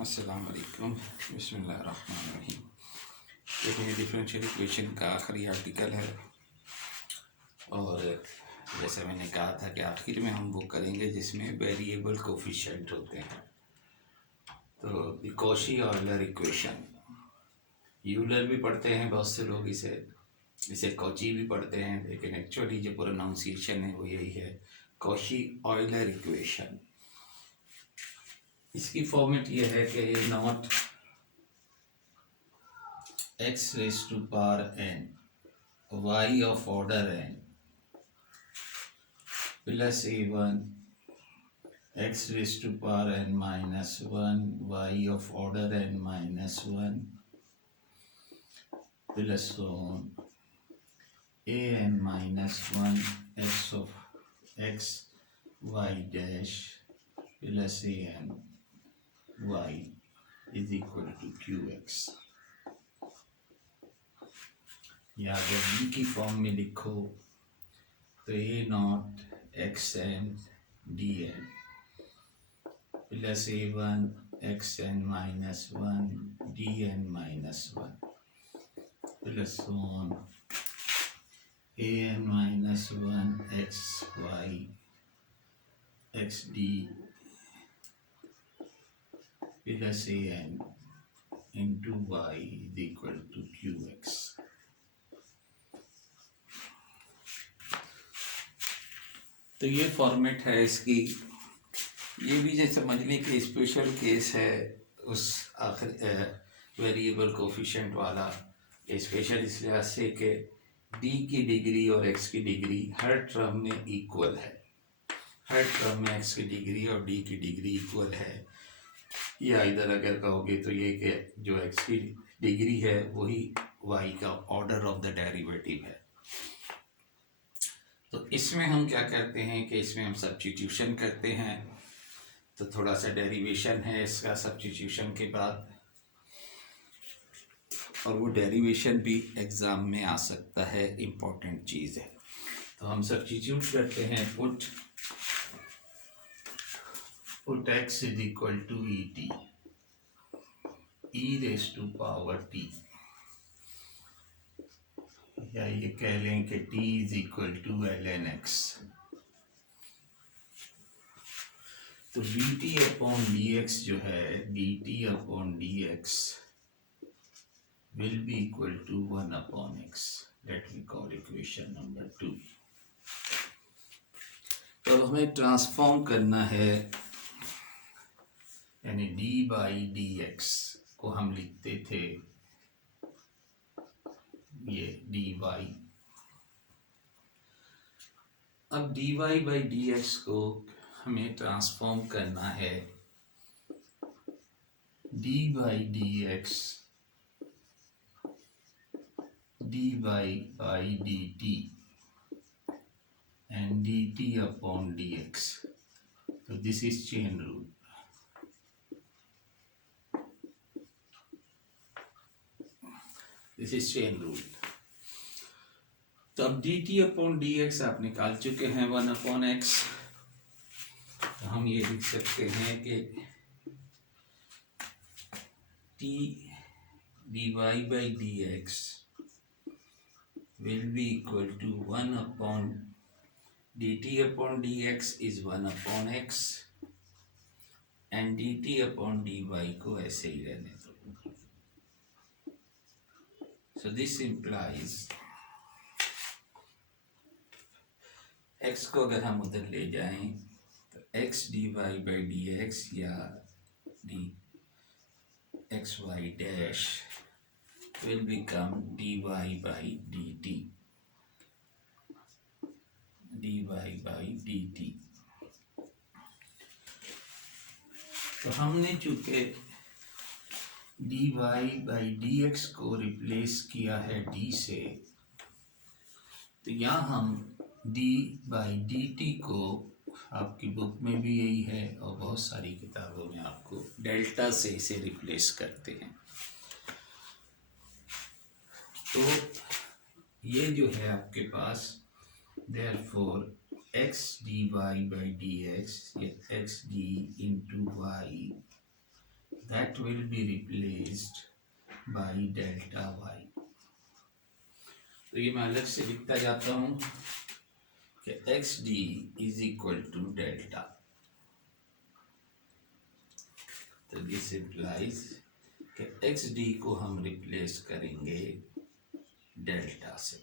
अस्सलाम वालेकुम बिस्मिल्लाहिर्रहमानिर्रहीम। देखिए डिफरेंशियल इक्वेशन का आखिरी आर्टिकल है और जैसे मैंने कहा था कि आखिर में हम वो करेंगे जिसमें वेरिएबल कोफिशिएंट होते हैं। तो कॉशी ऑयलर इक्वेशन, यूलर भी पढ़ते हैं बहुत से लोग, इसे कॉची भी पढ़ते हैं, लेकिन एक्चुअली जो प्रोनाउंसिएशन है वो यही है, कॉशी ऑयलर इक्वेशन। इसकी फॉर्मेट ये है कि ए not x raised to power n y of order n plus a1 x raised to power n minus 1 y of order n minus 1 plus so on a n minus 1 x of x y dash plus a n y is equal to qx। या अगर b की form में लिखो तो a naught x n d n plus a1 x n minus 1 d n minus 1 plus on a n minus 1 x y x d plus a n into y is equal to q x. तो ये format है इसकी। ये भी जैसे समझ लें कि स्पेशल केस है उस आखिर वेरिएबल कोफिशिएंट वाला। स्पेशल इस लिहाज से कि डी की डिग्री और एक्स की डिग्री हर टर्म में इक्वल है, हर टर्म में एक्स की डिग्री और डी की डिग्री इक्वल है। या इधर अगर कहोगे तो ये कि जो एक्स की डिग्री है वही वाई का ऑर्डर ऑफ द डेरिवेटिव है। तो इसमें हम क्या करते हैं कि इसमें हम सब्स्टिट्यूशन करते हैं। तो थोड़ा सा डेरिवेशन है इसका सब्स्टिट्यूशन के बाद, और वो डेरिवेशन भी एग्ज़ाम में आ सकता है, इम्पोर्टेंट चीज़ है। तो हम सब्स्टिट्यूट करते हैं put x is equal to e t e raise to power t, या ये कह लें कि t is equal to l n x. तो d t upon d x जो है, d t upon d x will be equal to 1 upon x, that we call equation number 2। तो हमें ट्रांसफॉर्म करना है, यानी d बाई डी एक्स को हम लिखते थे ये dy। अब dy बाई डी एक्स को हमें ट्रांसफॉर्म करना है d by d x dy by dt and dt upon dx। So this is chain rule। This is chain rule। तो अब dt upon dx आप निकाल चुके हैं 1 upon x। तो हम ये लिख सकते हैं कि t dy by dx will be equal to 1 upon dt upon dx is 1 upon x and dt upon dy को ऐसे ही रहने दो। So this implies x को अगर हम उधर ले जाएं तो x dy by dx या d x y dash will become dy by dt, dy by dt। तो हमने चूंकि dy by dx को रिप्लेस किया है d से, तो यहाँ हम d by dt को, आपकी बुक में भी यही है और बहुत सारी किताबों में आपको डेल्टा से इसे रिप्लेस करते हैं। तो ये जो है आपके पास, therefore x dy by dx या x d into y that will be replaced by delta y. तो ये मैं अलग से लिखता जाता हूँ कि x d is equal to delta. तो दिस इम्प्लाइज कि एक्स डी को हम रिप्लेस करेंगे डेल्टा से.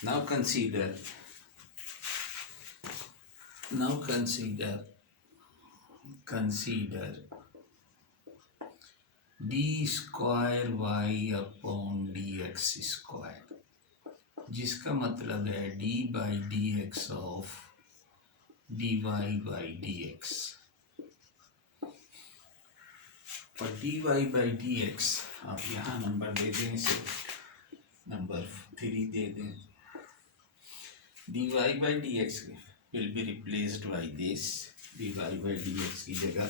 Now consider d square y upon dx square, जिसका मतलब है d by dx of dy by dx. और dy by dx आप यहाँ नंबर दे दें, इसे नंबर 3 दे दें. dy by dx will be replaced by this. dy by dx की जगह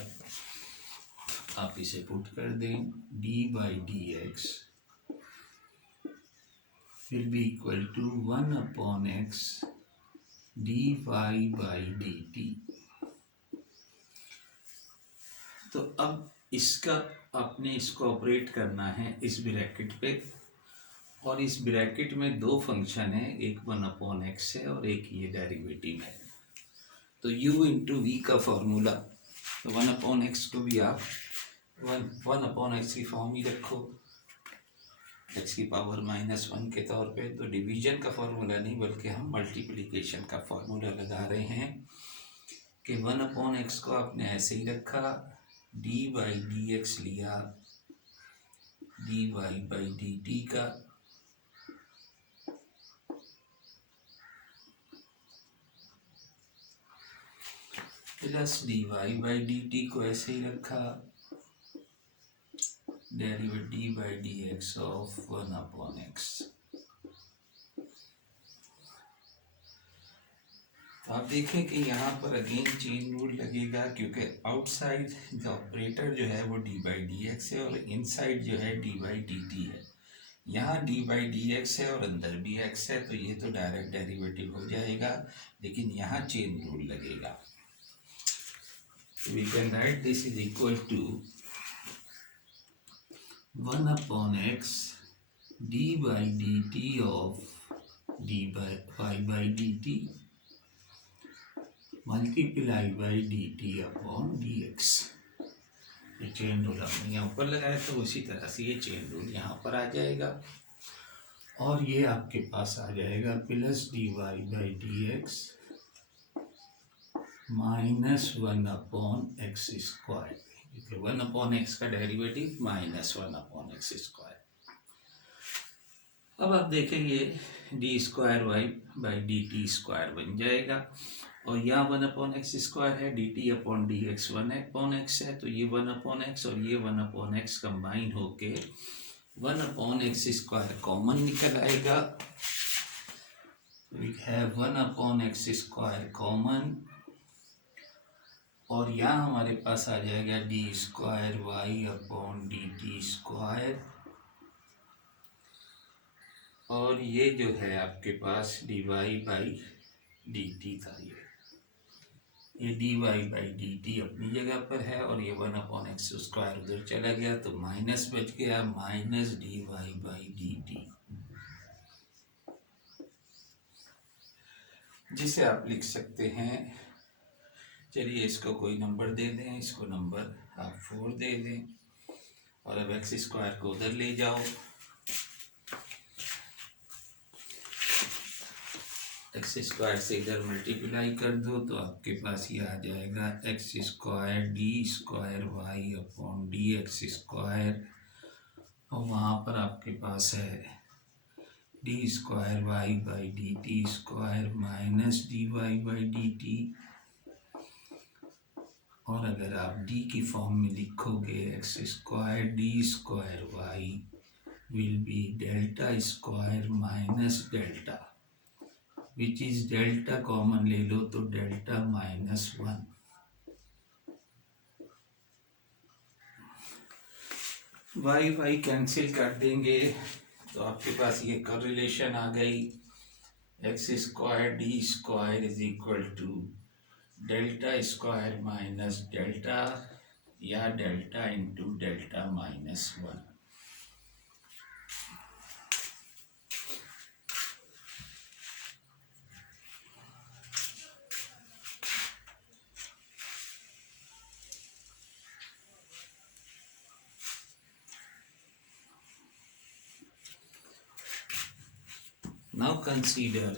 आप इसे पुट कर दें. d by dx will be equal to 1 upon x dy by dt. तो अब इसका आपने इसको ऑपरेट करना है इस ब्रैकेट पे, और इस ब्रैकेट में दो फंक्शन है, एक 1 अपॉन एक्स है और एक ये डेरिवेटिव है. तो u इंटू वी का फॉर्मूला, तो 1 अपॉन एक्स को भी आप 1 अपॉन एक्स की फॉर्म ही रखो, एक्स की पावर -1 के तौर पे. तो डिवीजन का फॉर्मूला नहीं बल्कि हम मल्टीप्लिकेशन का फॉर्मूला लगा रहे हैं कि 1 अपॉन एक्स को आपने ऐसे ही रखा, डी बाई डी एक्स लिया d y by d t का, plus d y by d t को ऐसे ही रखा, derivative d by d x of 1 upon x. तो आप देखें कि यहाँ पर अगेन चेन रूल लगेगा, क्योंकि आउटसाइड द ऑपरेटर जो है वो डी बाई डी एक्स है और इनसाइड जो है डी बाई डी टी है. यहाँ डी बाई डी एक्स है और अंदर भी एक्स है, तो ये तो डायरेक्ट डेरिवेटिव हो जाएगा, लेकिन यहाँ चेन रूल लगेगा. We can write this is equal to 1 upon x d by d t of d by y by d t multiply by d t upon d x. ये chain rule हमने यहाँ ऊपर लगाया, तो उसी तरह से ये चेन रूल यहाँ पर आ जाएगा, और ये आपके पास आ जाएगा plus d y by d x -1 upon x square, क्योंकि 1 अपॉन एक्स का डेरिवेटिव -1 अपॉन एक्स स्क्वायर. अब आप देखेंगे d square y by d t square बन जाएगा, और यहाँ 1 अपॉन एक्स स्क्वायर है, d t upon d x 1 upon x है, तो ये 1 अपॉन एक्स और ये 1 अपॉन एक्स कंबाइन होके 1 अपॉन एक्स स्क्वायर कॉमन निकल आएगा. We have 1 upon x square common, और यहाँ हमारे पास आ जाएगा d square y upon d t square, और ये जो है आपके पास d y by d t था, ये d y by d t अपनी जगह पर है, और ये 1 अपॉन एक्स स्क्वायर उधर चला गया, तो माइनस बच गया, minus d y by d t, जिसे आप लिख सकते हैं, चलिए इसको कोई नंबर दे दें, इसको नंबर आप 4 दे दें, और अब एक्स स्क्वायर को उधर ले जाओ, एक्स स्क्वायर से इधर मल्टीप्लाई कर दो, तो आपके पास ये आ जाएगा x square d square y upon d x square, और वहाँ पर आपके पास है d square y by d t square minus d y by d t, और अगर आप डी की फॉर्म में लिखोगे x square d square y will be delta square minus delta, which is delta common ले लो तो डेल्टा -1. वाई वाई कैंसिल कर देंगे, तो आपके पास ये कोरिलेशन आ गई, x square d square is equal to delta square minus delta या delta into delta minus one. Now consider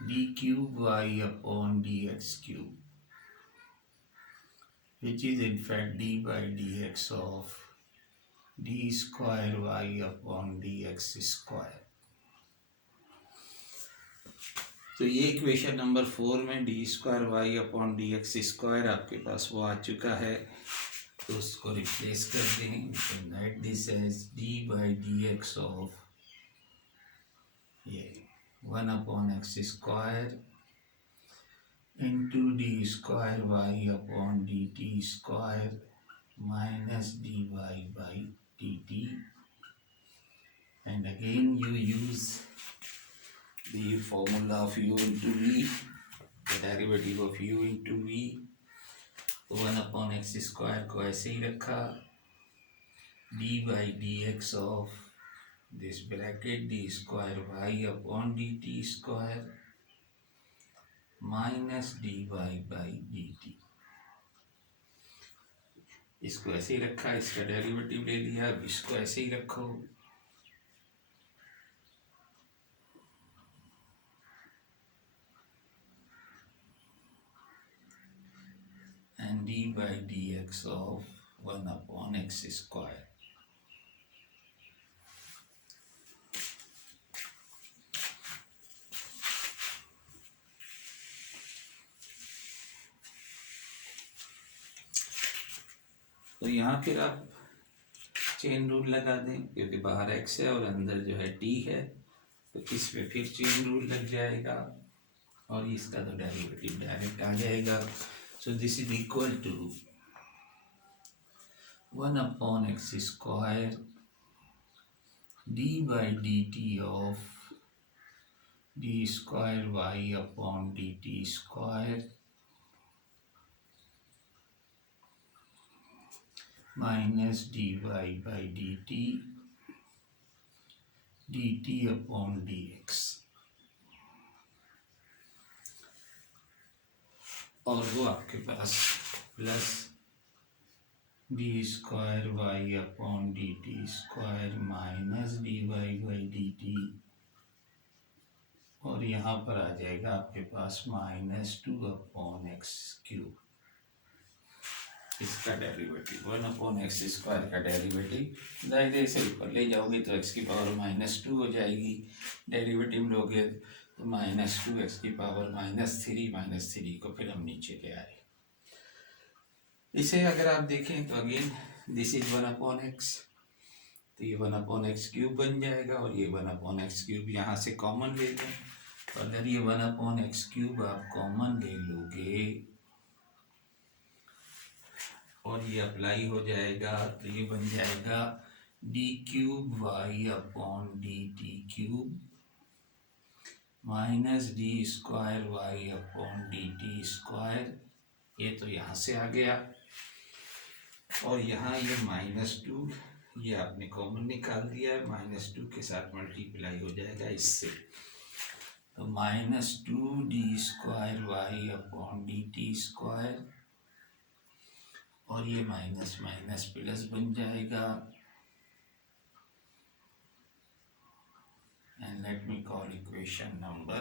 d cube y upon dx cube, which is in fact d by dx of d square y upon dx square। तो ये equation number 4 में d square y upon d x square आपके पास वो आ चुका है, तो उसको रिप्लेस कर दें। Write this as d by d x of ये 1 upon x square into d square y upon d t square minus d y by d t, and again you use the formula of u into v, the derivative of u into v। तो 1 upon x square को ऐसे ही रखा, d by d x of this bracket d square y upon d t square minus d y by d t. इसको ऐसे ही रखा, इसका डेरिवेटिव ले लिया, अब इसको ऐसे ही रखो। and d by dx of 1 upon x square। तो यहाँ फिर आप चेन रूल लगा दें, क्योंकि बाहर x है और अंदर जो है t है, तो इसमें फिर चेन रूल लग जाएगा और इसका तो डेरिवेटिव डायरेक्ट आ जाएगा। So this is equal to 1 upon x square d by dt of d square y upon dt square minus dy by dt upon dx। और वो आपके पास plus d square y upon d t square minus d y by d t, और यहाँ पर आ जाएगा आपके पास -2 अपॉन एक्स क्यूब। इसका डेरिवेटिव 1 अपॉन एक्स स्क्वायर का डेरिवेटिव दायरे से ऊपर ले जाओगे तो एक्स की पावर -2 हो जाएगी, डेरिवेटिव लोगे तो -2 एक्स की पावर -3 को फिर हम नीचे ले आए। इसे अगर आप देखें तो again this is 1 upon x, तो ये 1 अपॉन एक्स क्यूब बन जाएगा, और ये 1 अपॉन एक्स क्यूब यहाँ से कॉमन ले लें, तो अगर ये 1 अपॉन एक्स क्यूब आप कॉमन ले लोगे और ये अप्लाई हो जाएगा, तो ये बन जाएगा d cube y upon d t cube minus d square y upon d t square. ये तो यहाँ से आ गया, और यहाँ ये -2 ये आपने कॉमन निकाल दिया है, -2 के साथ मल्टीप्लाई हो जाएगा इससे, तो -2 d square y upon d t square, और ये माइनस माइनस प्लस बन जाएगा। And let me call equation number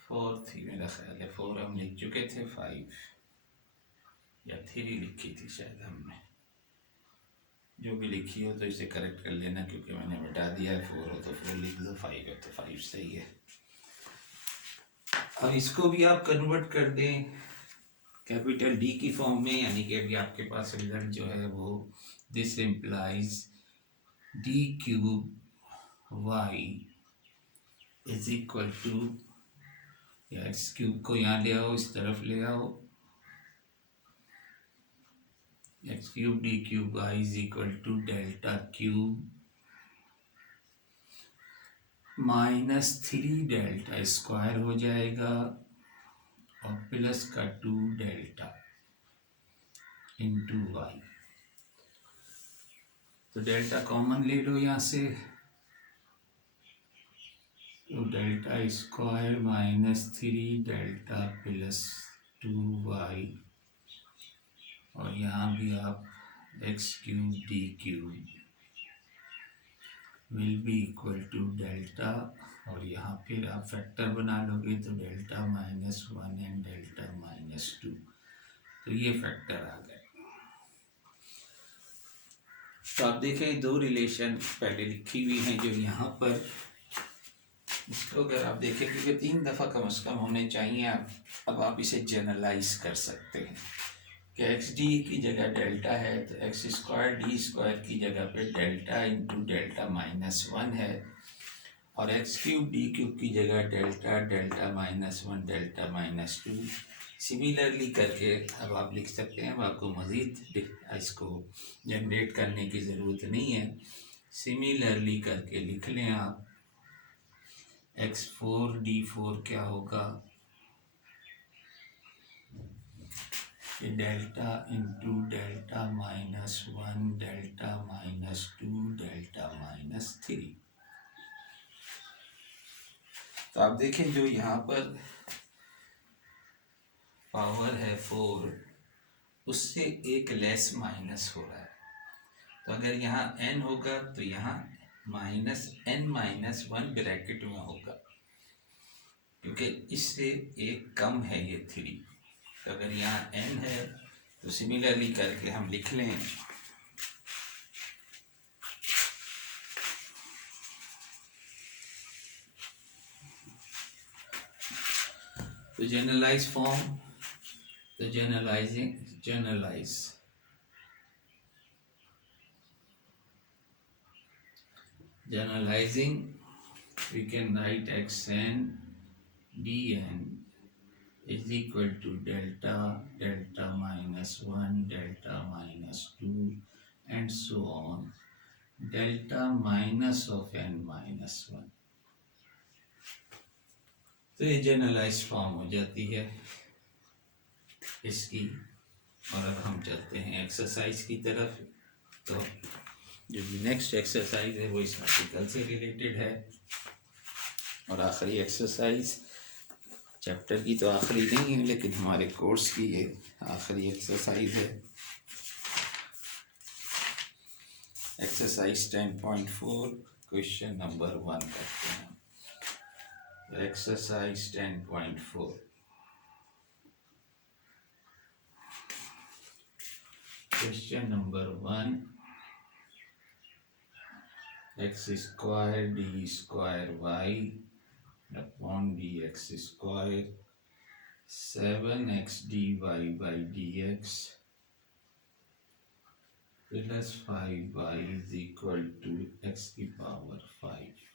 4 थी, मेरा ख्याल है 4 हम लिख चुके थे, 5 या 3 लिखी थी शायद हमने, जो भी लिखी हो तो इसे करेक्ट कर लेना, क्योंकि मैंने मिटा दिया है। 4 हो तो 4 लिख दो, 5 है तो 5 सही है। अब इसको भी आप कन्वर्ट कर दें कैपिटल डी की फॉर्म में, यानी कि अभी आपके पास रिजल्ट जो है वो this implies d cube y is equal to, या इस क्यूब को यहाँ ले आओ, इस तरफ ले आओ, x cube d cube y is equal to delta cube -3 delta square हो जाएगा और प्लस का 2 डेल्टा इंटू वाई। तो डेल्टा कॉमन ले लो यहाँ से, तो delta square -3 delta plus 2y, और यहाँ भी आप x cube d cube will be equal to delta, और यहाँ फिर आप फैक्टर बना लोगे तो डेल्टा -1 एंड डेल्टा -2, तो ये फैक्टर आ गए। तो आप देखें दो रिलेशन पहले लिखी हुई हैं जो यहाँ पर, इसको अगर आप देखें क्योंकि 3 दफ़ा कम से कम होने चाहिए। अब आप इसे जनरलाइज कर सकते हैं कि एक्स डी की जगह डेल्टा है तो एक्स स्क्वायर डी स्क्वायर की जगह पे डेल्टा इंटू डेल्टा -1 है, और एक्स क्यूब डी क्यूब की जगह डेल्टा डेल्टा -1 डेल्टा -2। सिमिलरली करके अब आप लिख सकते हैं। अब आपको मज़ीद इसको जनरेट करने की ज़रूरत नहीं है, सिमिलरली करके लिख लें आप। x4d4 क्या होगा, कि delta into delta -1 delta -2 delta -3। तो आप देखें जो यहाँ पर पावर है 4, उससे एक लेस माइनस हो रहा है। तो अगर यहाँ n होगा तो यहाँ -n-1 ब्रैकेट में होगा, क्योंकि इससे एक कम है ये 3। तो अगर यहाँ n है तो सिमिलरली करके हम लिख लें तो जनरलाइज फॉर्म, तो generalizing we can write xn dn is equal to delta delta -1 delta -2 and so on, delta minus of n-1। तो ये जनरलाइज फॉर्म हो जाती है इसकी। और अब हम चलते हैं एक्सरसाइज की तरफ। तो जो नेक्स्ट एक्सरसाइज है वो इस आर्टिकल से रिलेटेड है, और आखिरी एक्सरसाइज चैप्टर की तो आखिरी नहीं है लेकिन हमारे कोर्स की ये आखिरी एक्सरसाइज है। एक्सरसाइज 10.4 क्वेश्चन नंबर 1 करते हैं। Exercise 10.4, question number 1, x square d square y upon d x square 7x dy by dx plus 5y is equal to x की पावर 5।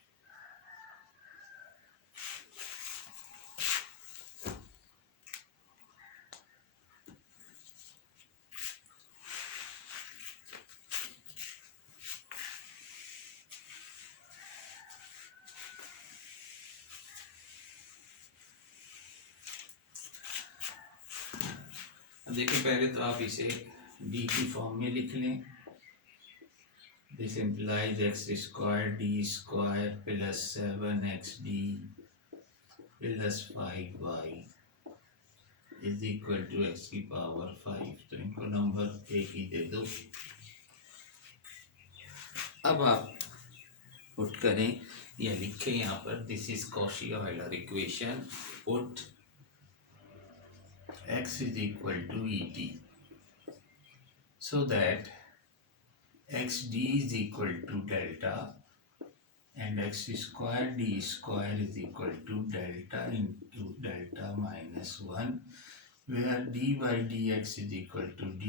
देखिए पहले तो आप इसे d की फॉर्म में लिख लें। This implies x square d square plus 7x d plus 5y is equal to x की पावर 5। तो इनको नंबर एक ही दे दो। अब आप पुट करें या लिखें यहाँ पर, this is Cauchy-Euler equation, put x is equal to et so that xd is equal to delta and x square d square is equal to delta into delta -1, where d by dx is equal to d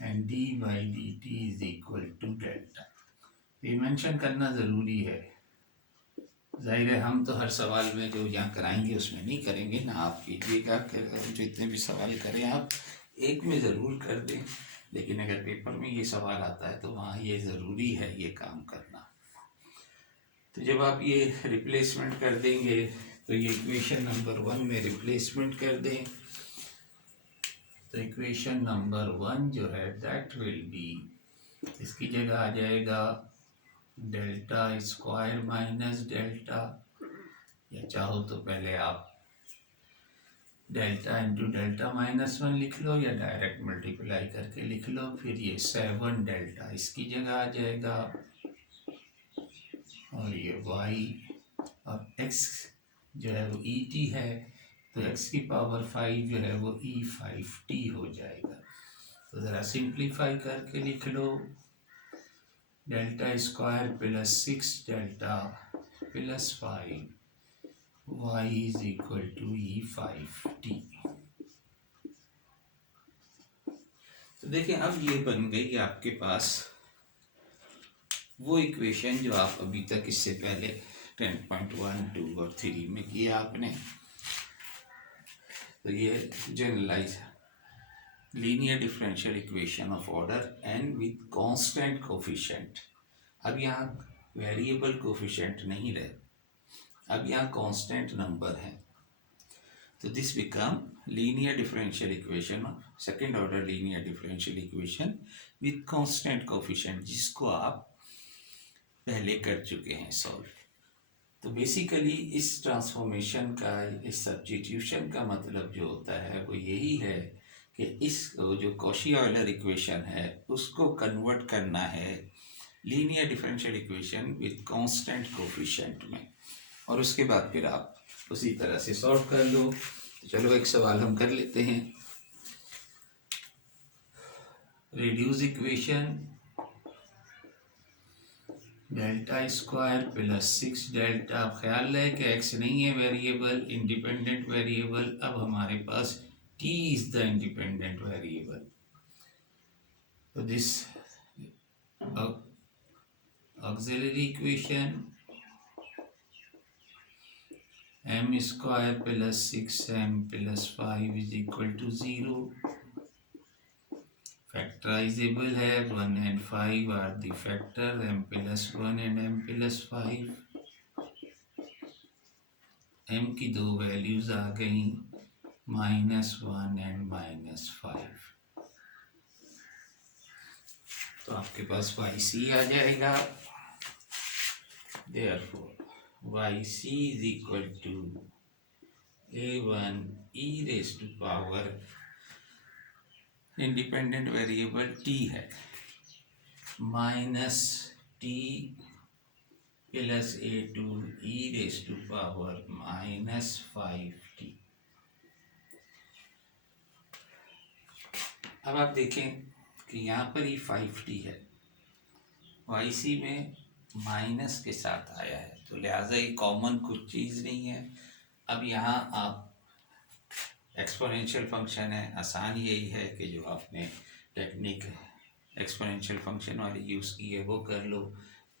and d by dt is equal to delta। ये mention करना ज़रूरी है। जाहिर है हम तो हर सवाल में जो यहाँ कराएंगे उसमें नहीं करेंगे ना, आप कीजिएगा। जितने भी सवाल करें आप एक में ज़रूर कर दें, लेकिन अगर पेपर में ये सवाल आता है तो वहाँ ये ज़रूरी है ये काम करना। तो जब आप ये रिप्लेसमेंट कर देंगे तो ये इक्वेशन नंबर 1 में रिप्लेसमेंट कर दें, तो इक्वेशन नंबर 1 जो है दैट विल बी, इसकी जगह आ जाएगा डेल्टा स्क्वायर माइनस डेल्टा, या चाहो तो पहले आप डेल्टा इंटू डेल्टा -1 लिख लो, या डायरेक्ट मल्टीप्लाई करके लिख लो। फिर ये 7 डेल्टा इसकी जगह आ जाएगा, और ये y और x जो है वो et है, तो x की पावर 5 जो है वो e5t हो जाएगा। तो ज़रा सिंप्लीफाई करके लिख लो, delta square plus 6 delta plus 5 y is equal to e5t। तो देखिए अब ये बन गई आपके पास वो इक्वेशन जो आप अभी तक इससे पहले 10.1, 2 और 3 में किया आपने। तो ये generalize linear differential equation of order n with constant coefficient. अब यहाँ वेरिएबल कोफिशिएंट नहीं रहे, अब यहाँ कांस्टेंट नंबर है, तो this become linear differential equation of second order linear differential equation with constant coefficient, जिसको आप पहले कर चुके हैं सॉल्व। तो बेसिकली इस ट्रांसफॉर्मेशन का, इस सब्स्टिट्यूशन का मतलब जो होता है वो यही है कि इस जो कॉशी ऑयलर इक्वेशन है उसको कन्वर्ट करना है linear differential equation with constant coefficient में, और उसके बाद फिर आप उसी तरह से सॉल्व कर लो। तो चलो एक सवाल हम कर लेते हैं। Reduce equation delta square plus 6 delta, अब ख्याल है कि x नहीं है वेरिएबल, इंडिपेंडेंट वेरिएबल, अब हमारे पास t is the independent variable. तो this auxiliary equation m square plus 6m plus 5 is equal to 0। Factorizable है, 1 and 5 are the factor, m plus 1 and m plus 5। m की दो values आ गई, -1 and -5। तो आपके पास yc आ जाएगा। Therefore yc is equal to a1 e raised to power, independent variable t है, minus t plus a2 e raise to power -5t। अब आप देखें कि यहाँ पर ही 5t है, yc में माइनस के साथ आया है, तो लिहाजा ये कॉमन कुछ चीज़ नहीं है। अब यहाँ आप एक्सपोनेंशियल फंक्शन है, आसान यही है कि जो आपने टेक्निक एक्सपोनेंशियल फंक्शन वाली यूज़ की है वो कर लो।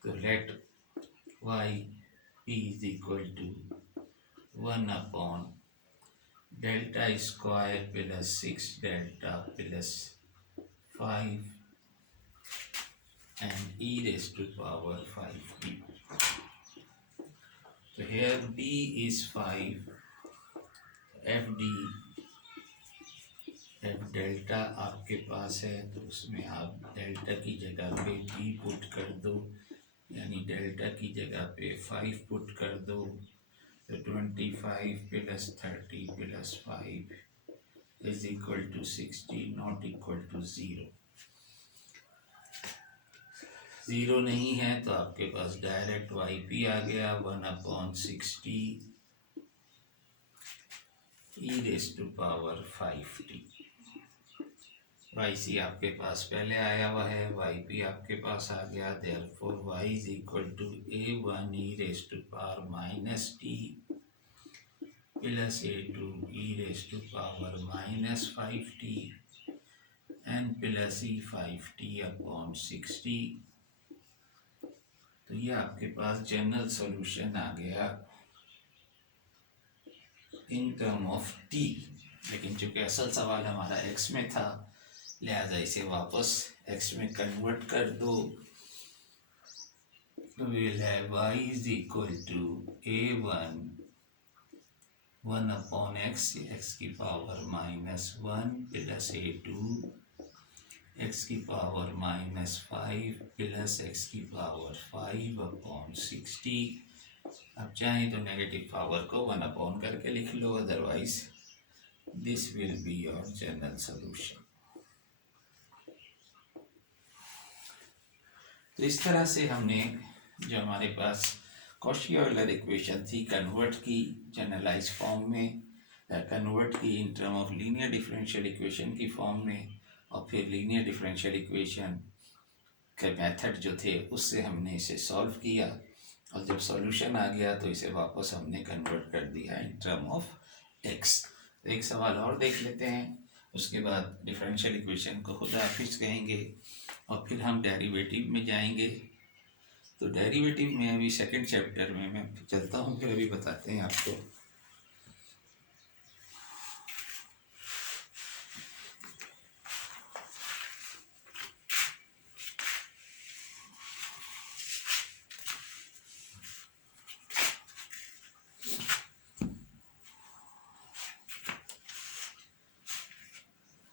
तो let y p is equal to 1 upon delta square plus 6 delta plus 5 and e raised to power 5t. So here b is 5, fd, f delta आपके पास है तो उसमें आप डेल्टा की जगह पे b पुट कर दो, यानी डेल्टा की जगह पे 5 पुट कर दो। तो 25 plus 30 plus 5 is equal to 60, not equal to 0। 0 नहीं है तो आपके पास डायरेक्ट yp आ गया, 1 upon 60 e raise to power 5t। yc आपके पास पहले आया हुआ है, yp आपके पास आ गया, therefore y is equal to a1 e raise to power minus t plus a2 e raise to power -5t and plus e5t upon 60। तो ये आपके पास जनरल सॉल्यूशन आ गया इन टर्म ऑफ t। लेकिन चूंकि असल सवाल हमारा एक्स में था, लिहाजा इसे वापस एक्स में कन्वर्ट कर दो। तो we'll have y is equal to a1 1 upon x, x की पावर -1 प्लस a2 x की पावर -5 प्लस x की पावर 5 अपॉन 60। अब चाहें तो नेगेटिव पावर को 1 अपॉन करके लिख लो, otherwise this will be your general solution. तो इस तरह से हमने जो हमारे पास कॉशी-ऑयलर इक्वेशन थी कन्वर्ट की जनरलाइज फॉर्म में, कन्वर्ट की in term of linear differential equation की फॉर्म में, और फिर लीनियर डिफरेंशियल इक्वेशन के मेथड जो थे उससे हमने इसे सॉल्व किया, और जब सॉल्यूशन आ गया तो इसे वापस हमने कन्वर्ट कर दिया इन टर्म ऑफ एक्स। तो एक सवाल और देख लेते हैं, उसके बाद डिफरेंशियल इक्वेशन को खुद हाफिज कहेंगे और फिर हम डेरिवेटिव में जाएंगे। तो डेरिवेटिव में अभी सेकंड चैप्टर में मैं चलता हूँ, फिर अभी बताते हैं आपको।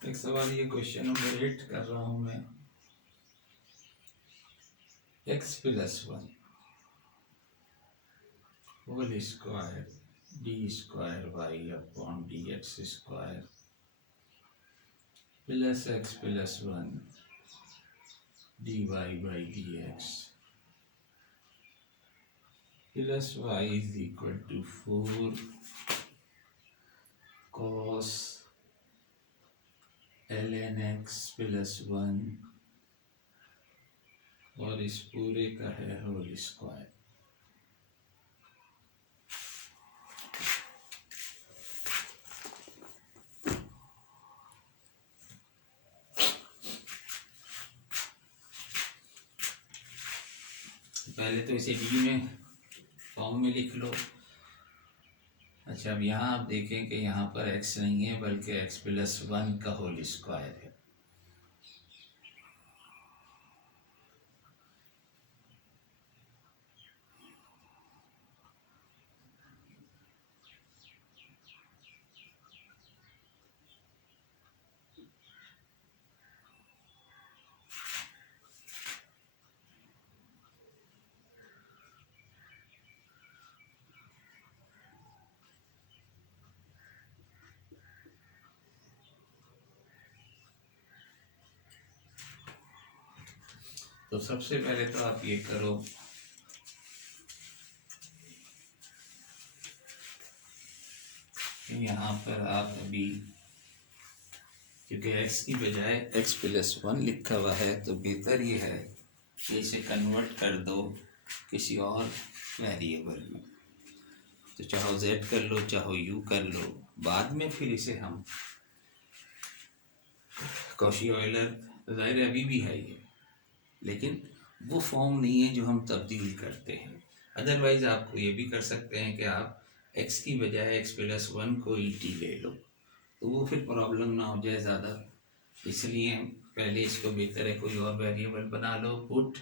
एक सवाल, ये क्वेश्चन नंबर 8 कर रहा हूँ मैं। x plus 1 whole square d square y upon d x square plus x plus 1 d y by d x plus y is equal to 4 cos ln x plus 1 और इस पूरे का है होल स्क्वायर। पहले तो इसे डी में form में लिख लो। अच्छा, अब यहाँ आप देखें कि यहाँ पर x नहीं है बल्कि x प्लस 1 का होल स्क्वायर है। तो सबसे पहले तो आप ये करो, यहाँ पर आप अभी क्योंकि x की बजाय x प्लस 1 लिखा हुआ है तो बेहतर ये है कि इसे कन्वर्ट कर दो किसी और वेरिएबल में। तो चाहो z कर लो, चाहो u कर लो, बाद में फिर इसे हम कॉशी-ऑयलर, ज़ाहिर है अभी भी है ये, लेकिन वो फॉर्म नहीं है जो हम तब्दील करते हैं। अदरवाइज़ आपको ये भी कर सकते हैं कि आप x की बजाय x प्लस 1 को ई टी ले लो, तो वो फिर प्रॉब्लम ना हो जाए ज़्यादा। इसलिए पहले इसको बेहतर है कोई और वेरिएबल बना लो। Put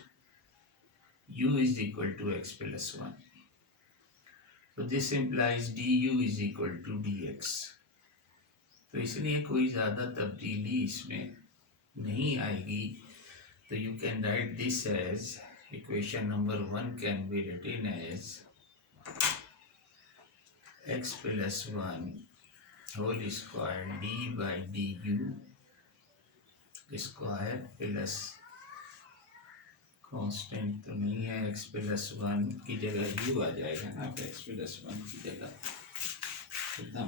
u is equal to x plus 1, तो this implies d u is equal to d x. तो इसलिए कोई ज़्यादा तब्दीली इसमें नहीं आएगी। तो you can write this as equation number 1 can be written as x plus 1 whole square d by du square plus constant तो नहीं है, x प्लस 1 की जगह u आ जाएगा ना, x प्लस 1 की जगह कितना